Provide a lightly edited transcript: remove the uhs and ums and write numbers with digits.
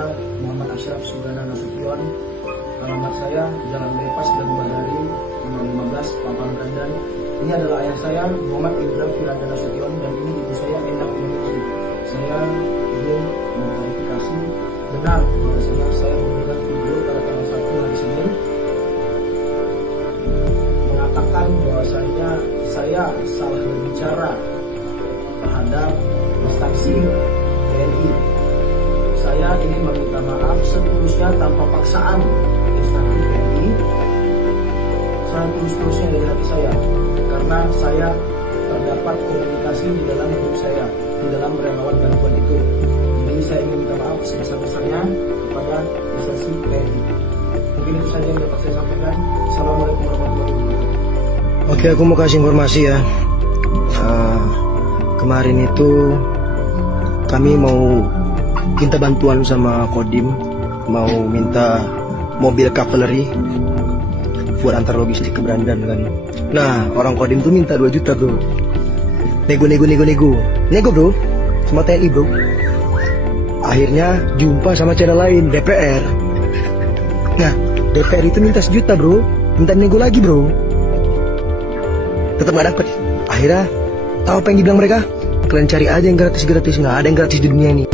Saya Muhammad Ashraf Sugana Nasution. Alamat saya Jalan Bebas dan Badari nomor 15 Papan Kandan. Ini adalah ayah saya Muhammad Indra Firanda Nasution dan ini ibu saya Endang Indonesia. Saya ingin mengklarifikasi benar bahwasanya saya memberikan video pada tanggal 1 hari Senin mengatakan bahwasanya saya salah berbicara terhadap instansi TNI. Saya ingin meminta maaf setulusnya tanpa paksaan instansi TNI, setulus-tulusnya dari hati saya, karena saya terdapat komunikasi di dalam hidup saya, di dalam relawan bantuan itu. Jadi saya ingin minta maaf sebesar-besarnya kepada instansi TNI. Mungkin itu saja yang dapat saya sampaikan. Assalamualaikum warahmatullahi wabarakatuh. Oke, aku mau kasih informasi ya. Kemarin itu kami mau minta bantuan sama Kodim, mau minta mobil kavaleri buat antar logistik ke Brandan kan. Nah, orang Kodim tuh minta 2 juta bro. Nego bro, sama TNI bro. Akhirnya jumpa sama channel lain, DPR. Nah, DPR itu minta 1 juta bro, minta nego lagi bro. Tetap gak dapet. Akhirnya tahu apa yang dibilang mereka? Kalian cari aja yang gratis-gratis, nggak ada yang gratis di dunia ini.